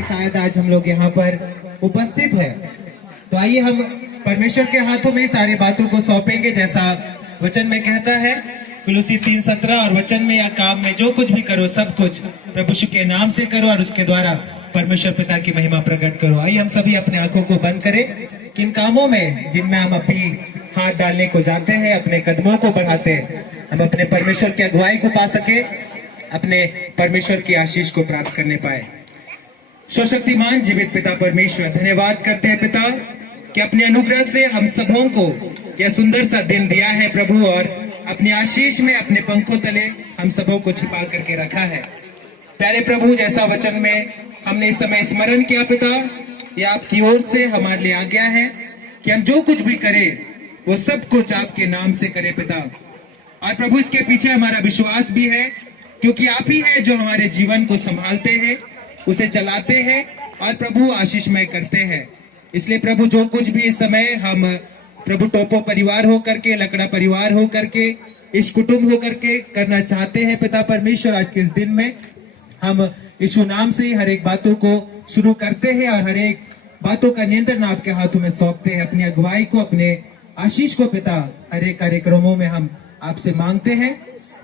लिए शायद आज हम लोग यहाँ पर उपस्थित है। तो आइए हम परमेश्वर के हाथों में सारी बातों को सौंपेंगे, जैसा वचन में कहता है कुलुसी 3:17, और वचन में या काम में जो कुछ भी करो सब कुछ प्रभु यीशु के नाम से करो और उसके द्वारा परमेश्वर पिता की महिमा प्रकट करो। आइए हम सभी अपने आंखों को बंद करें, किन कामों में जिनमें हम अपनी हाथ डालने को जाते हैं, अपने कदमों को बढ़ाते हैं, हम अपने परमेश्वर की अगुवाई को पा सके, अपने परमेश्वर की आशीष को प्राप्त करने पाए। सर्वशक्तिमान जीवित पिता परमेश्वर, धन्यवाद करते हैं पिता कि अपने अनुग्रह से हम सबों को यह सुंदर सा दिन दिया है प्रभु, और अपनी आशीष में अपने पंखों तले हम सबों को छिपा करके रखा है। प्यारे प्रभु, जैसा वचन में हमने इस समय स्मरण किया पिता, ये आपकी ओर से हमारे लिए आज्ञा है कि हम जो कुछ भी करें वो सब कुछ आपके नाम से करें पिता। और प्रभु, इसके पीछे हमारा विश्वास भी है, क्योंकि आप ही है जो हमारे जीवन को संभालते हैं, उसे चलाते हैं और प्रभु आशीषमय करते हैं। इसलिए प्रभु, जो कुछ भी इस समय हम प्रभु टोपो परिवार हो करके, लकड़ा परिवार हो करके, इस कुटुंब हो करके करना चाहते हैं पिता परमेश्वर, आज के इस दिन में हम यीशु नाम से ही हर एक बातों को शुरू करते हैं और हर एक बातों का नियंत्रण आपके हाथों में सौंपते हैं। अपनी अगुवाई को, अपने आशीष को पिता हर एक कार्यक्रमों में हम आपसे मांगते हैं।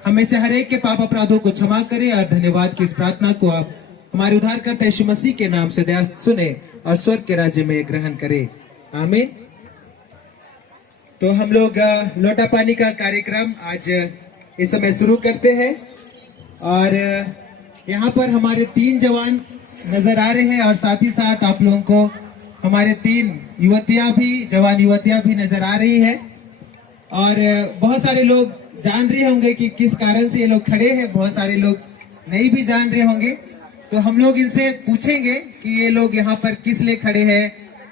हमें से हर एक के पाप अपराधों को क्षमा करें और धन्यवाद की इस प्रार्थना को आप हमारे उद्धारकर्ता यीशु मसीह के नाम से दया सुने और स्वर्ग के राज्य में ग्रहण करें, आमीन। तो हम लोग लोटा पानी का कार्यक्रम आज इस समय शुरू करते हैं, और यहाँ पर हमारे 3 जवान नजर आ रहे हैं और साथ ही साथ आप लोगों को हमारे 3 युवतियां भी, जवान युवतियां भी नजर आ रही है। और बहुत सारे लोग जान रहे होंगे कि किस कारण से ये लोग खड़े हैं, बहुत सारे लोग नहीं भी जान रहे होंगे। तो हम लोग इनसे पूछेंगे कि ये लोग यहाँ पर किस लिए खड़े हैं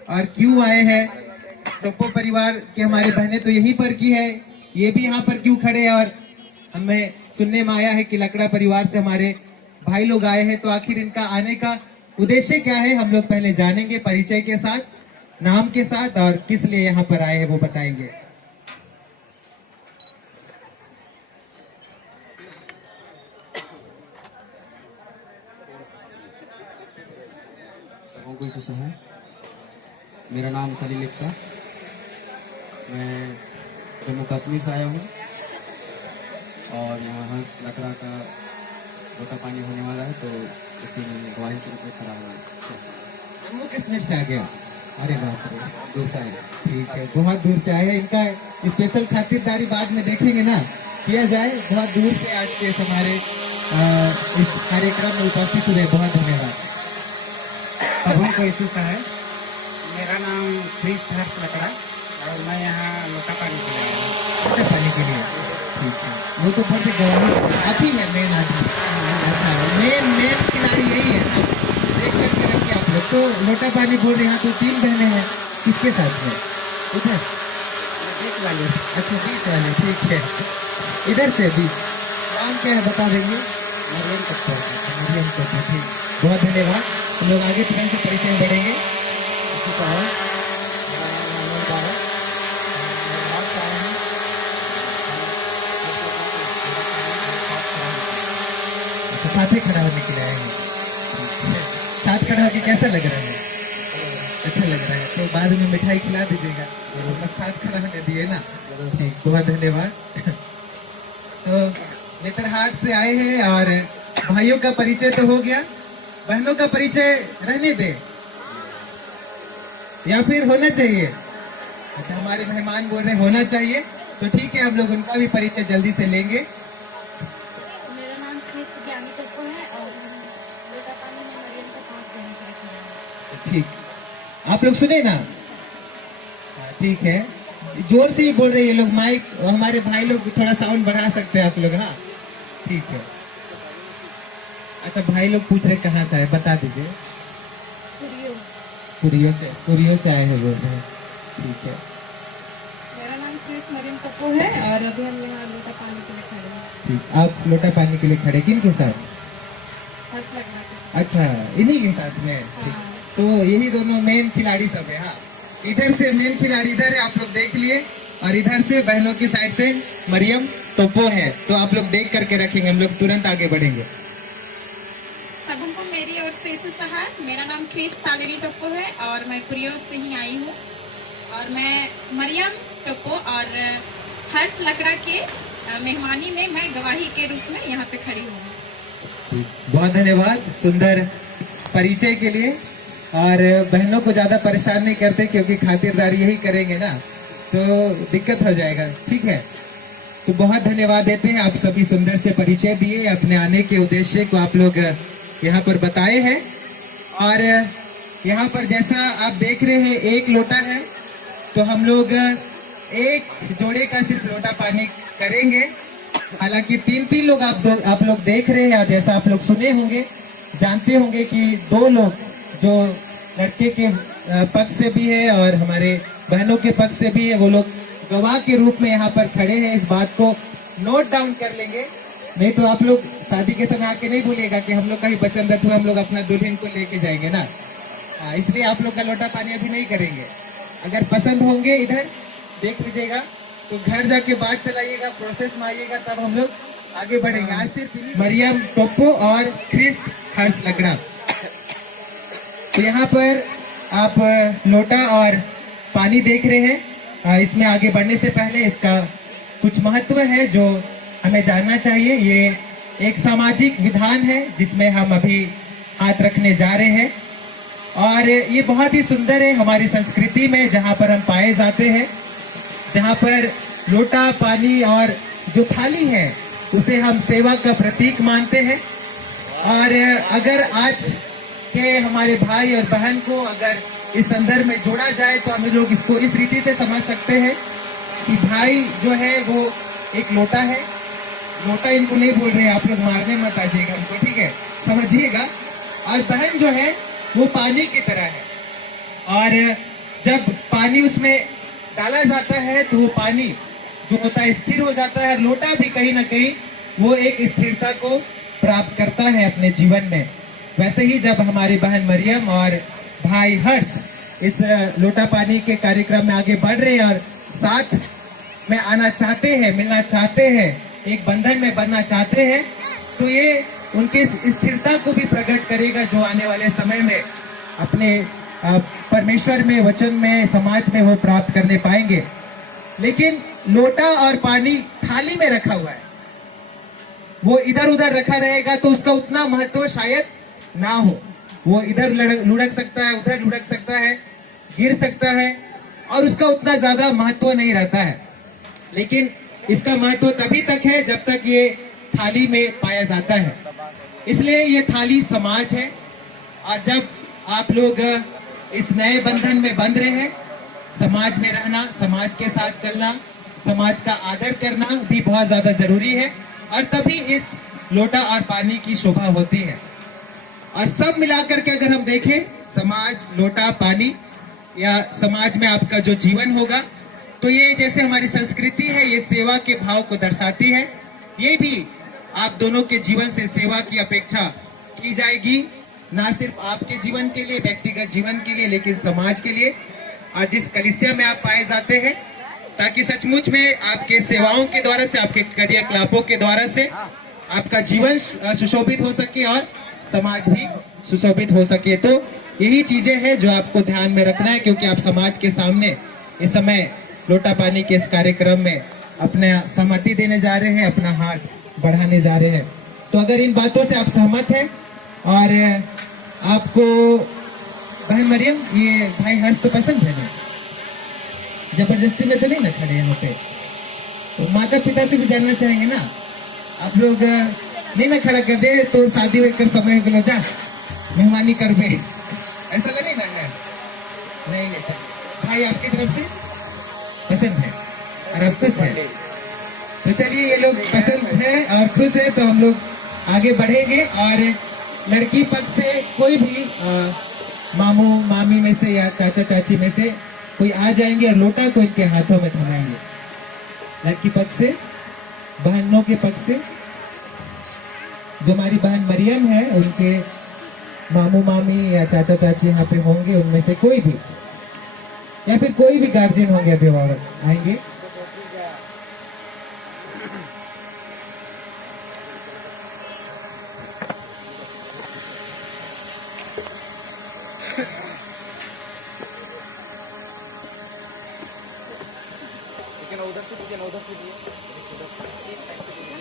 और क्यों आए हैं। टोपो परिवार के हमारे बहनें तो यहीं पर की है, ये भी यहाँ पर क्यों खड़े हैं, और हमें सुनने में आया है कि लकड़ा परिवार से हमारे भाई लोग आए हैं। तो आखिर इनका आने का उद्देश्य क्या है, हम लोग पहले जानेंगे परिचय के साथ, नाम के साथ, और किस लिए यहाँ पर आए हैं वो बताएंगे। सबों को यीशु है। मेरा नाम सलील लिप्ता, मैं जम्मू कश्मीर से आया हूँ और यहाँ लकड़ा का लोटा पानी होने वाला है, तो इसी में गवाही के रूप में खड़ा हुआ है। जम्मू कश्मीर से आ गया, अरे बाप रे, दूर से आए, ठीक है, बहुत दूर से आए हैं। इनका स्पेशल खातिरदारी बाद में देखेंगे ना, किया जाए। बहुत दूर से आज के हमारे इस कार्यक्रम में उपस्थित हुए, बहुत धन्यवाद। सबों को यीशु है। मेरा नाम क्रिस्ट हर्ष लकड़ा और मैं यहाँ लोटा पानी के लिए आया हूँ। लोटा पानी के लिए, ठीक है। वो तो बहुत ही गवाही आती है, मेन आदमी। अच्छा, मेन खिलाड़ी यही है, देख करके रखिए आप लोग। तो लोटा पानी बोल रहे हैं, तो 3 बहनें हैं, किसके साथ में? उधर बीच वाले। अच्छा, बीच वाले, ठीक है। इधर से भी नाम क्या है बता देंगे? मरियम कपूर। मरियम कपूर, ठीक, बहुत धन्यवाद। हम लोग आगे तुरंत से परिचय में बढ़ेंगे। यीशु है। मेरा नाम आनंद है। मैं बाहर से आया हूँ। तो साथ ही खड़ा होने के लिए आए हैं, साथ खड़ा होकर कैसा लग रहा है? अच्छा लग रहा है, तो बाद में मिठाई खिला दीजिएगा, साथ खड़ा होने दिए ना, ठीक, बहुत धन्यवाद। तो नेतरहाट से आए हैं और भाइयों का परिचय तो हो गया, बहनों का परिचय रहने दे या फिर होना चाहिए? अच्छा, हमारे मेहमान बोल रहे होना चाहिए, तो ठीक है, हम लोग उनका भी परिचय जल्दी से लेंगे। मेरा नाम क्रिस्ट ज्ञानी कपूर है और लोटा पानी में मरियम का 5 बहन के रखना है। ठीक, आप लोग सुने ना? हाँ, ठीक है, जोर से ही बोल रहे हैं ये लोग, माइक हमारे भाई लोग थोड़ा साउंड बढ़ा सकते हैं आप लोग, हाँ ठीक है। अच्छा, भाई लोग पूछ रहे कहाँ से आए, बता दीजिए। पुरियो से आए हैं बोल रहे हैं, ठीक है। मेरा नाम क्रिस्ट मरियम कपूर है और अभी हम यहाँ लोटा पानी के लिए खड़े हैं। ठीक, आप लोटा पानी के लिए खड़े, किन के साथ? हर्ष लगना के। अच्छा, इन्हीं के साथ में, ठीक। तो यही दोनों मेन खिलाड़ी सब है। हाँ, इधर से मेन खिलाड़ी इधर है, आप लोग देख लिए, और इधर से बहनों की साइड से मरियम टोपो है, तो आप लोग देख करके रखेंगे, हम लोग तुरंत आगे बढ़ेंगे। सब हमको मेरी ओर से सहाय। मेरा नाम क्रिस सालेरी टप्पो है और मैं कुरियो से ही आई हूँ। और मैं मरियम टप्पो और हर्ष लकड़ा के मेहमानी में मैं गवाही के रूप में यहाँ पे खड़ी हूँ। बहुत धन्यवाद सुंदर परिचय के लिए। और बहनों को ज्यादा परेशान नहीं करते क्योंकि खातिरदारी यही करेंगे ना, तो दिक्कत हो जाएगा। ठीक है, तो बहुत धन्यवाद देते हैं। आप सभी सुंदर से परिचय दिए, अपने आने के उद्देश्य को आप लोग यहाँ पर बताए हैं। और यहाँ पर जैसा आप देख रहे हैं एक लोटा है, तो हम लोग एक जोड़े का सिर्फ लोटा पानी करेंगे। हालांकि तीन लोग आप लोग देख रहे हैं, और जैसा आप लोग सुने होंगे, जानते होंगे कि दो लोग जो लड़के के पक्ष से भी है और हमारे बहनों के पक्ष से भी है, वो लोग गवाह के रूप में यहाँ पर खड़े हैं। इस बात को नोट डाउन कर लेंगे, नहीं तो आप लोग शादी के समय आके नहीं भूलेगा कि हम लोग कहीं वचन दत्त हुए हम लोग अपना दुल्हन को लेके जाएंगे ना। इसलिए आप लोग का लोटा पानी अभी नहीं करेंगे। अगर पसंद होंगे इधर देख लीजिएगा, तो घर जाके बात चलाइएगा, प्रोसेस में आइएगा, तब हम लोग आगे बढ़ेंगे। आज सिर्फ मरियम टोप्पो और क्रिस हर्ष लकड़ा। तो यहाँ पर आप लोटा और पानी देख रहे हैं। इसमें आगे बढ़ने से पहले इसका कुछ महत्व है जो हमें जानना चाहिए। ये एक सामाजिक विधान है जिसमें हम अभी हाथ रखने जा रहे हैं, और ये बहुत ही सुंदर है हमारी संस्कृति में, जहाँ पर हम पाए जाते हैं, जहाँ पर लोटा पानी और जो थाली है उसे हम सेवा का प्रतीक मानते हैं। और अगर आज के हमारे भाई और बहन को अगर इस संदर्भ में जोड़ा जाए तो हम लोग इसको इस रीति से समझ सकते हैं कि भाई जो है वो एक लोटा है। लोटा इनको नहीं बोल रहे, आप लोग मारने मत आइएगा हमको, ठीक है, समझिएगा। और बहन जो है वो पानी की तरह है, और जब पानी उसमें डाला जाता है तो वो पानी जो होता है स्थिर हो जाता है। लोटा भी कहीं ना कहीं वो एक स्थिरता को प्राप्त करता है अपने जीवन में। वैसे ही जब हमारी बहन मरियम और भाई हर्ष इस लोटा पानी के कार्यक्रम में आगे बढ़ रहे हैं और साथ में आना चाहते हैं, मिलना चाहते हैं, एक बंधन में बनना चाहते हैं, तो ये उनके स्थिरता को भी प्रकट करेगा जो आने वाले समय में अपने परमेश्वर में, वचन में, समाज में वो प्राप्त करने पाएंगे। लेकिन लोटा और पानी थाली में रखा हुआ है, वो इधर उधर रखा रहेगा तो उसका उतना महत्व शायद ना हो। वो इधर लुढ़क सकता है, उधर लुढ़क सकता है, गिर सकता है, और उसका उतना ज्यादा महत्व नहीं रहता है। लेकिन इसका महत्व तभी तक है जब तक ये थाली में पाया जाता है। इसलिए ये थाली समाज है, और जब आप लोग इस नए बंधन में बंध रहे हैं, समाज में रहना, समाज के साथ चलना, समाज का आदर करना भी बहुत ज्यादा जरूरी है, और तभी इस लोटा और पानी की शोभा होती है। और सब मिलाकर के अगर हम देखें, समाज, लोटा, पानी, या समाज में आपका जो जीवन होगा, तो ये जैसे हमारी संस्कृति है, ये सेवा के भाव को दर्शाती है। ये भी आप दोनों के जीवन से सेवा की अपेक्षा की जाएगी, ना सिर्फ आपके जीवन के लिए, व्यक्तिगत जीवन के लिए, लेकिन समाज के लिए, और जिस कलीसिया में आप पाए जाते हैं, ताकि सचमुच में आपके सेवाओं के द्वारा से, आपके क्रियाकलापों के द्वारा से आपका जीवन सुशोभित हो सके और समाज भी सुशोभित हो सके। तो यही चीजें हैं जो आपको ध्यान में रखना है, क्योंकि आप समाज के सामने इस समय लोटा पानी के इस कार्यक्रम में अपना सहमति देने जा रहे हैं, अपना हाथ बढ़ाने जा रहे हैं। तो अगर इन बातों से आप सहमत हैं और आपको बहन मरियम, ये भाई हर्ष तो पसंद है ना, जबरदस्ती में तो नहीं ना खड़े यहाँ पे, तो माता पिता से भी जानना चाहेंगे ना, आप लोग नहीं ना खड़ा कर दे तो शादी कर समय हो जा मेहमानी कर बे, ऐसा लगे ना है? नहीं भाई आपकी तरफ से पसंद है और आप खुश है, तो चलिए ये लोग पसंद है और खुश है, तो हम लोग आगे बढ़ेंगे। और लड़की पक्ष से कोई भी मामू मामी में से या चाचा चाची में से कोई आ जाएंगे और लोटा को इनके हाथों में थमाएंगे। लड़की पक्ष से, बहनों के पक्ष से जो हमारी बहन मरियम है, उनके मामू मामी या चाचा चाची यहाँ पे होंगे, उनमें से कोई भी या फिर कोई भी गार्जियन होंगे, अभिभावक आएंगे।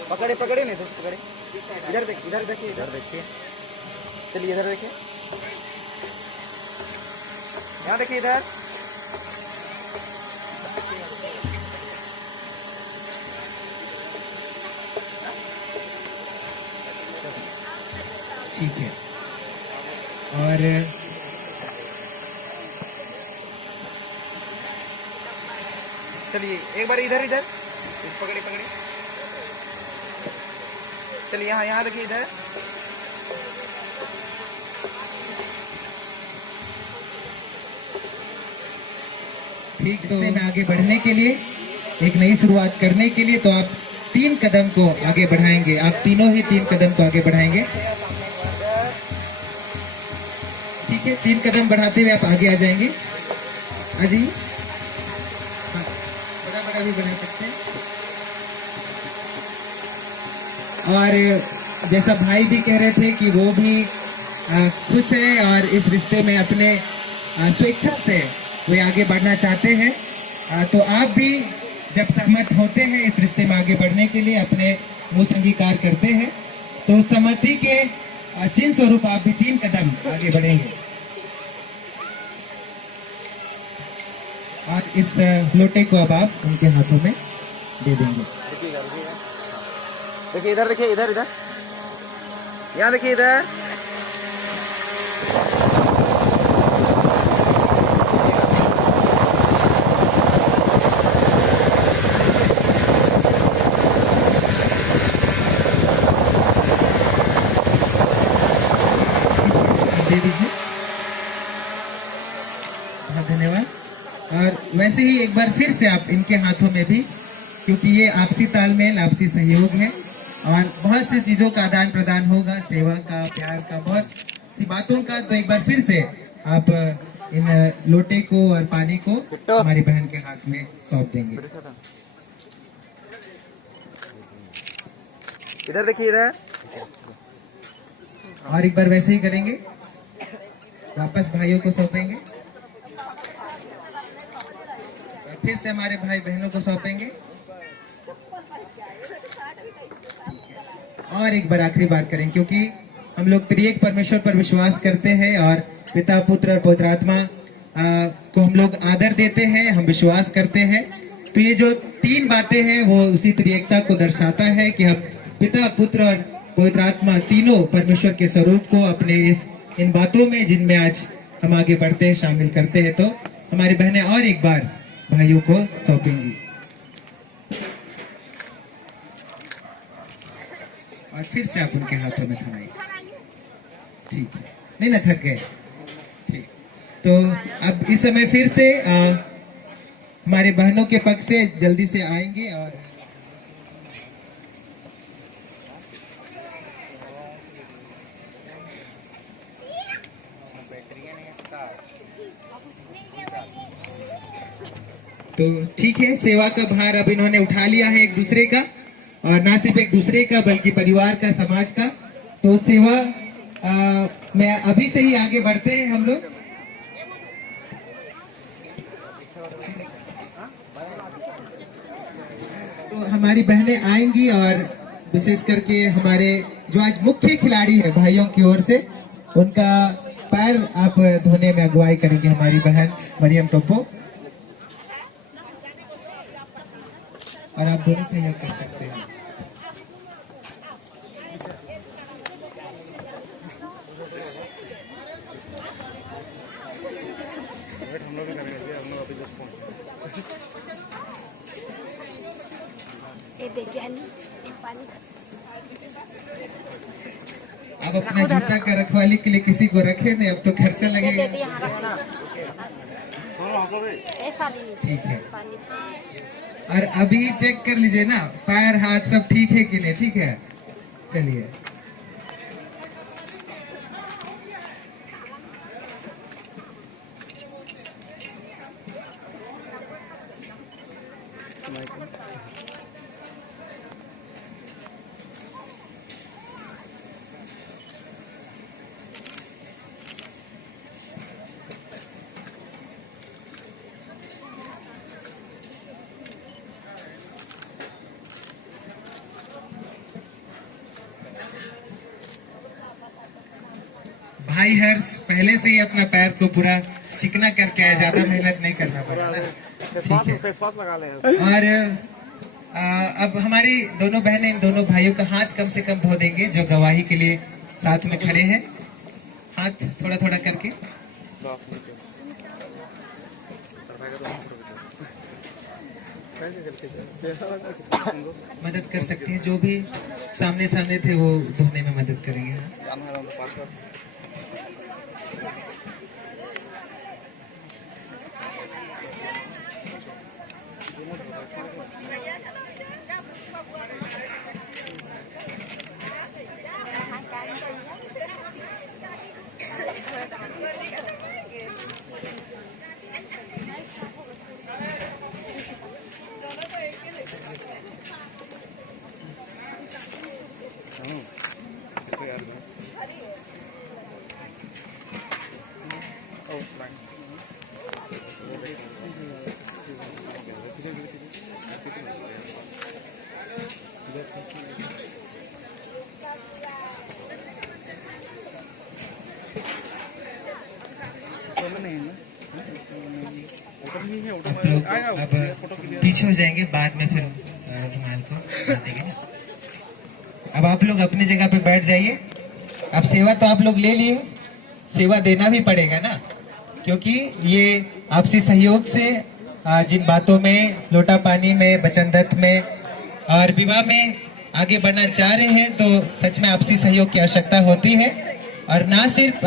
पकड़े पकड़े नहीं तो पकड़े, इधर देखिए इधर देखिए इधर देखिए, चलिए इधर देखिए, यहाँ देखिए इधर, ठीक है। और चलिए एक बार इधर इधर पकड़े पकड़े, चलिए यहाँ यहाँ देखिए इधर, ठीक रिश्ते में आगे बढ़ने के लिए, एक नई शुरुआत करने के लिए, तो आप 3 कदम को आगे बढ़ाएंगे। आप तीनों ही 3 कदम को आगे बढ़ाएंगे। ठीक है, 3 कदम बढ़ाते हुए आप आगे आ जाएंगे। आ जाइए, हाँ, बड़ा बड़ा भी बना सकते हैं। और जैसा भाई भी कह रहे थे कि वो भी खुश है और इस रिश्ते में अपने स्वेच्छा से वे आगे बढ़ना चाहते हैं, तो आप भी जब सहमत होते हैं इस रिश्ते में आगे बढ़ने के लिए, अपने मुंह से अंगीकार करते हैं, तो सहमति के चिन्ह स्वरूप आप भी 3 कदम आगे बढ़ेंगे। और इस लोटे को अब आप उनके हाथों में दे देंगे। देखिए इधर देखिए इधर इधर, यहाँ देखिए इधर, दे दीजिए। बहुत धन्यवाद। और वैसे ही एक बार फिर से आप इनके हाथों में भी, क्योंकि ये आपसी तालमेल, आपसी सहयोग है और बहुत सी चीजों का आदान प्रदान होगा, सेवा का, प्यार का, बहुत सी बातों का, तो एक बार फिर से आप इन लोटे को और पानी को हमारी बहन के हाथ में सौंप देंगे। इधर देखिए इधर, और एक बार वैसे ही करेंगे, वापस भाइयों को सौंपेंगे और फिर से हमारे भाई बहनों को सौंपेंगे। और एक बार आखिरी बार करें, क्योंकि हम लोग त्रिएक परमेश्वर पर विश्वास करते हैं और पिता, पुत्र और पवित्र आत्मा को हम लोग आदर देते हैं, हम विश्वास करते हैं। तो ये जो 3 बातें हैं वो उसी त्रिएकता को दर्शाता है कि हम पिता, पुत्र और पवित्र आत्मा तीनों परमेश्वर के स्वरूप को अपने इन बातों में, जिनमें आज हम आगे बढ़ते हैं, शामिल करते हैं। तो हमारी बहनें और एक बार भाइयों को सौंपेंगी और फिर से आप उनके हाथों में थमाइए। ठीक है, नहीं ना थक गए? ठीक। तो अब इस समय फिर से हमारे बहनों के पक्ष से जल्दी से आएंगे और तो ठीक है, सेवा का भार अब इन्होंने उठा लिया है एक दूसरे का, और ना सिर्फ एक दूसरे का बल्कि परिवार का, समाज का। तो सेवा में अभी से ही आगे बढ़ते हैं हम लोग। तो हमारी बहनें आएंगी और विशेष करके हमारे जो आज मुख्य खिलाड़ी है भाइयों की ओर से, उनका पैर आप धोने में अगुवाई करेंगे हमारी बहन मरियम टोप्पो, और आप दोनों सहयोग कर सकते हैं। अब अपना जूता का रखवाली के लिए किसी को रखे नहीं, अब तो खर्चा लगेगा। ठीक है, और अभी चेक कर लीजिए ना, पैर हाथ सब ठीक है कि नहीं? ठीक है, चलिए। भाई हर्ष पहले से ही अपना पैर को पूरा चिकना करके आया, ज्यादा मेहनत नहीं करना पड़ा ना। ठीक है। और अब हमारी दोनों बहनें इन दोनों भाइयों का हाथ कम से कम धो देंगे जो गवाही के लिए साथ में खड़े हैं। हाथ थोड़ा थोड़ा करके मदद कर सकते हैं, जो भी सामने सामने थे वो धोने में मदद करेंगे। आप लोग अब पीछे हो जाएंगे, बाद में फिर रुमाल को बांधेंगे ना। अब आप लोग अपनी जगह पे बैठ जाइए। अब सेवा तो आप लोग ले लिए, सेवा देना भी पड़ेगा ना, क्योंकि ये आपसी सहयोग से जिन बातों में, लोटा पानी में, वचन दत्त में और विवाह में आगे बढ़ना चाह रहे हैं, तो सच में आपसी सहयोग की आवश्यकता होती है। और ना सिर्फ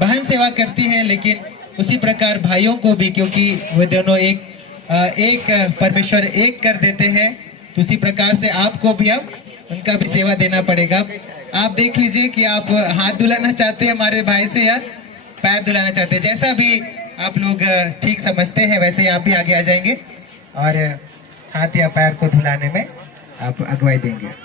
बहन सेवा करती है, लेकिन उसी प्रकार भाइयों को भी, क्योंकि वे दोनों एक परमेश्वर एक कर देते हैं, तो उसी प्रकार से आपको भी अब उनका भी सेवा देना पड़ेगा। आप देख लीजिए कि आप हाथ धुलाना चाहते हैं हमारे भाई से या पैर धुलाना चाहते हैं, जैसा भी आप लोग ठीक समझते हैं वैसे ही आप भी आगे आ जाएंगे और हाथ या पैर को धुलाने में आप अगुवाई देंगे।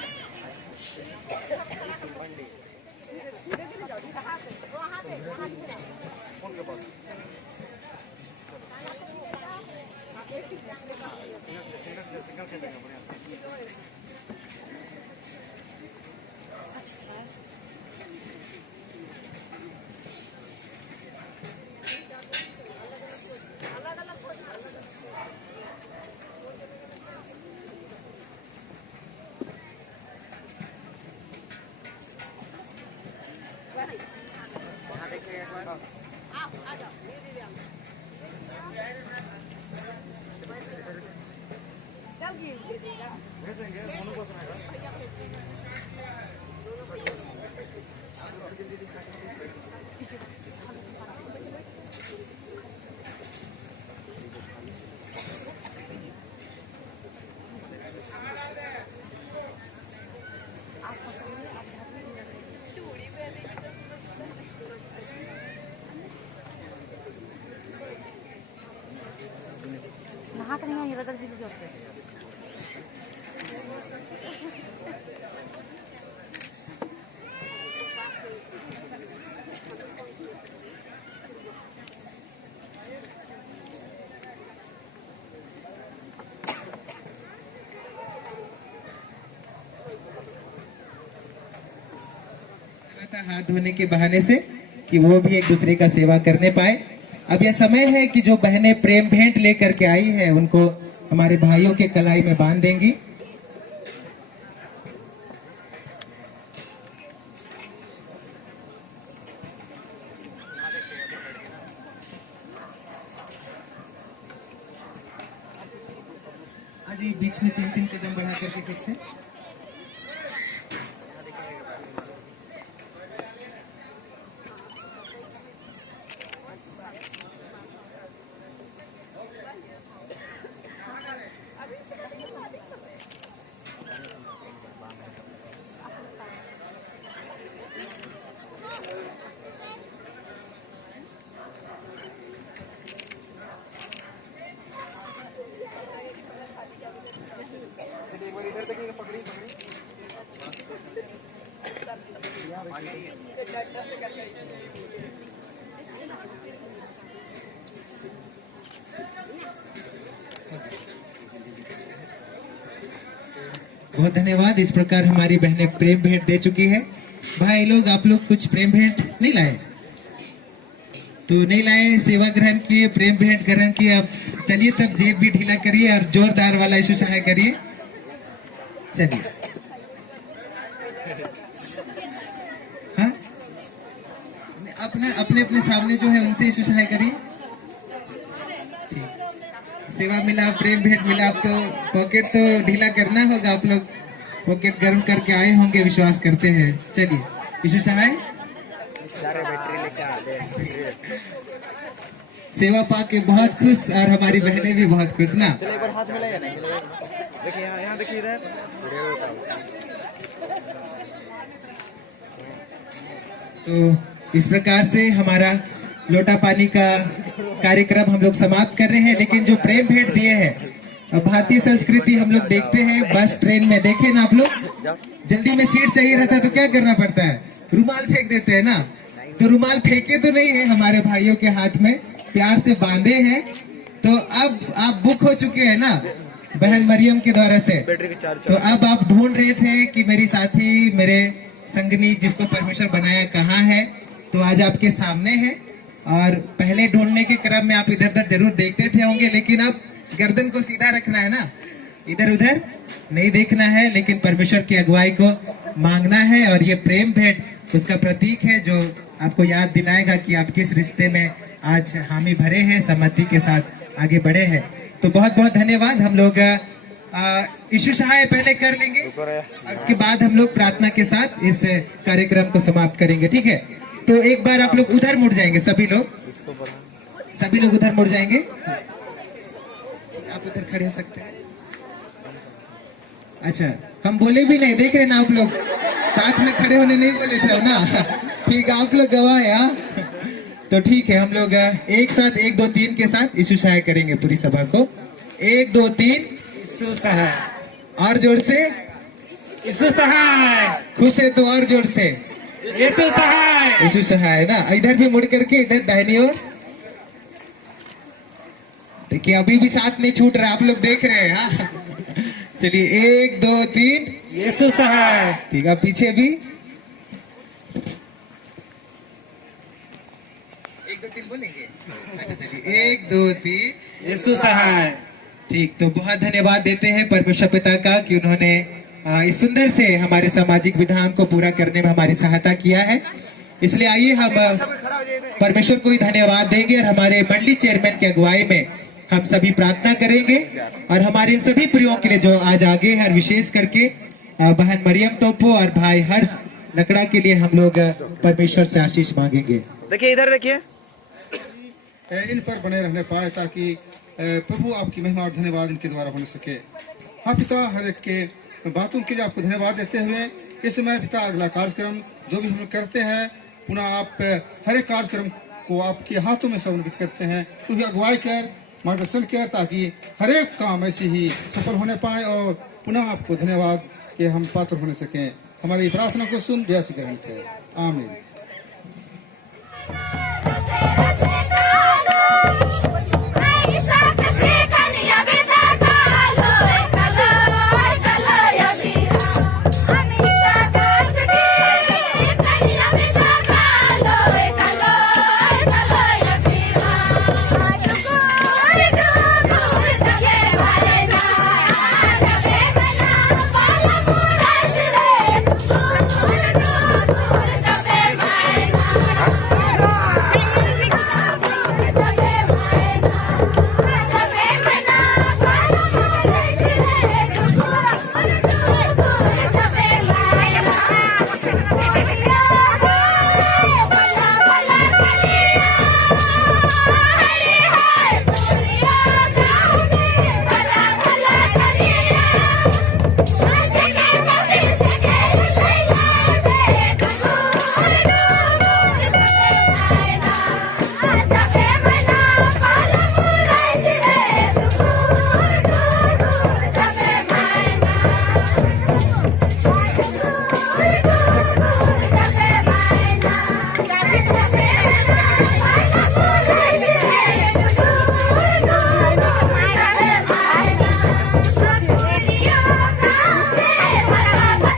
हाथ धोने के बहाने से कि वो भी एक दूसरे का सेवा करने पाए। अब यह समय है कि जो बहनें प्रेम भेंट लेकर के आई है उनको हमारे भाइयों के कलाई में बांध देंगी। आज बीच में 3-3 कदम बढ़ा करके फिर से बहुत धन्यवाद। इस प्रकार हमारी बहनें प्रेम भेंट दे चुकी है। भाई लोग, आप लोग कुछ प्रेम भेंट नहीं लाए? तो नहीं लाए, सेवा ग्रहण किए, प्रेम भेंट ग्रहण किए। अब चलिए तब जेब भी ढीला करिए और जोरदार वाला यीशु सहाय करिए। चलिए, हाँ, अपने अपने अपने सामने जो है उनसे यीशु सहाय करिए। ठीक। सेवा मिला, प्रेम भेंट मिला, अब तो पॉकेट तो ढीला करना होगा। आप लोग पॉकेट गर्म करके आए होंगे, विश्वास करते हैं। चलिए, यीशु सहाय। सेवा पा के बहुत खुश और हमारी बहनें भी बहुत खुश ना। देखिए यहाँ देखिए इधर। तो इस प्रकार से हमारा लोटा पानी का कार्यक्रम हम लोग समाप्त कर रहे हैं। लेकिन जो प्रेम भेंट दिए हैं, भारतीय संस्कृति हम लोग देखते हैं, बस ट्रेन में देखे ना आप लोग, जल्दी में सीट चाहिए रहता है तो क्या करना पड़ता है, रुमाल फेंक देते हैं ना। तो रुमाल फेंके तो नहीं है, हमारे भाइयों के हाथ में प्यार से बांधे हैं। तो अब आप बुक हो चुके हैं ना बहन मरियम के द्वारा से। तो अब आप ढूंढ रहे थे कि मेरी साथी, मेरे संगनी जिसको परमेश्वर बनाया कहाँ है, तो आज आपके सामने है। और पहले ढूंढने के क्रम में आप इधर उधर जरूर देखते थे होंगे, लेकिन अब गर्दन को सीधा रखना है ना, इधर उधर नहीं देखना है, लेकिन परमेश्वर की अगुवाई को मांगना है। और ये प्रेम भेंट उसका प्रतीक है जो आपको याद दिलाएगा कि आप किस रिश्ते में आज हामी भरे हैं, सहमति के साथ आगे बढ़े हैं। तो बहुत बहुत धन्यवाद। हम लोग यीशु सहाय पहले कर लेंगे, उसके बाद हम लोग प्रार्थना के साथ इस कार्यक्रम को समाप्त करेंगे। ठीक है, तो एक बार आप लोग उधर मुड़ जाएंगे, सभी लोग उधर मुड़ जाएंगे। आप उधर खड़े हो सकते हैं। अच्छा, हम बोले भी नहीं, देख रहे ना आप लोग, साथ में खड़े होने नहीं बोले थे ना। ठीक है, आप लोग गवाह है। हाँ? तो ठीक है, हम लोग एक साथ 1 2 3 के साथ यीशु सहाय करेंगे पूरी सभा को। 1 2 3 यीशु सहाय, और जोर से। यीशु सहाय, खुश है तो और जोर से यीशु सहाय। यीशु सहाय ना। इधर भी मुड़ करके, इधर दाहिनी ओर। देखिए अभी भी साथ नहीं छूट रहा, आप लोग देख रहे हैं। हाँ? चलिए 1 2 3 यीशु सहाय। ठीक है, पीछे भी 1 2 3 बोलेंगे। अच्छा चलिए 1 2 3 यीशु सहाय। ठीक, तो बहुत धन्यवाद देते हैं परमेश्वर पिता का कि उन्होंने इस सुंदर से हमारे सामाजिक विधान को पूरा करने में हमारी सहायता किया है। इसलिए आइए हम परमेश्वर को ही धन्यवाद देंगे और हमारे मंडली चेयरमैन की अगुवाई में हम सभी प्रार्थना करेंगे। और हमारे इन सभी प्रियों के लिए जो आज आगे है, विशेष करके बहन मरियम टोपो और भाई हर्ष लकड़ा के लिए हम लोग परमेश्वर से आशीष मांगेंगे। देखिए इधर देखिए, इन पर बने रहने पाए ताकि प्रभु आपकी महिमा और धन्यवाद इनके द्वारा होने सके। हाँ पिता, हर एक के बातों के लिए आपको धन्यवाद देते हुए इस समय पिता अगला कार्यक्रम जो भी हम लोग करते हैं, पुनः आप हर एक कार्यक्रम को आपके हाथों में समर्पित करते हैं। तो अगुवाई कर, मार्गदर्शन कर, ताकि हर एक काम ऐसे ही सफल होने पाए और पुनः आपको धन्यवाद कि हम पात्र होने सकें। हमारी प्रार्थना को सुन, जय श्री ग्रहण करें। आमीन।